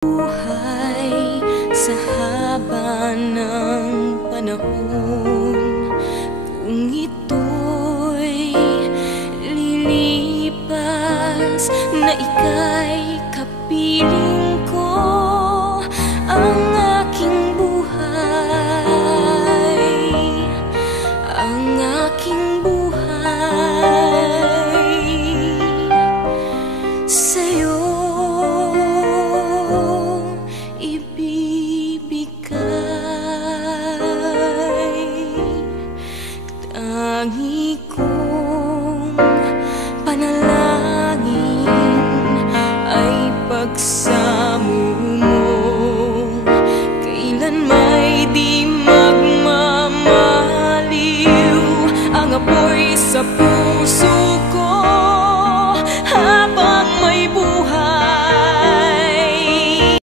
Buhay sa haba ng panahon, kung ito'y lilipas na ika'y kapiling ko, ang aking buhay, ang aking buhay sa'yo tangi kong panalangin ay pagsamo mo, kailan may di magmamaliw ang apoy sa